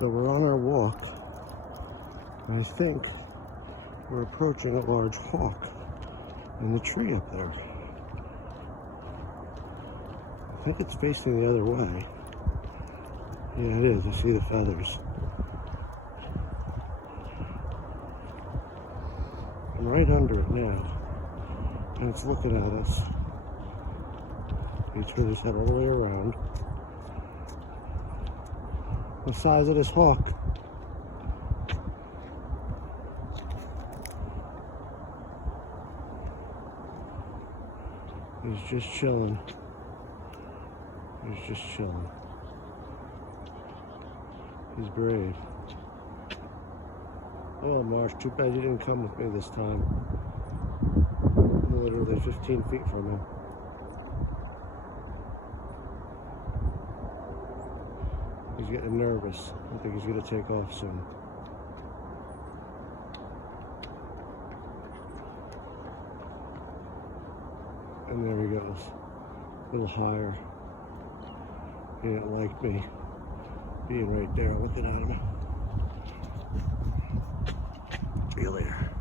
So we're on our walk. I think we're approaching a large hawk in the tree up there. I think it's facing the other way. Yeah, it is. I see the feathers. I'm right under it now, and it's looking at us. You turn his head all the way around. The size of this hawk. He's just chilling. He's just chilling. He's brave. Oh, Marsh, too bad you didn't come with me this time. I'm literally 15 feet from him. He's getting nervous. I think he's going to take off soon. And there he goes. A little higher. He didn't like me being right there looking at him. See you later.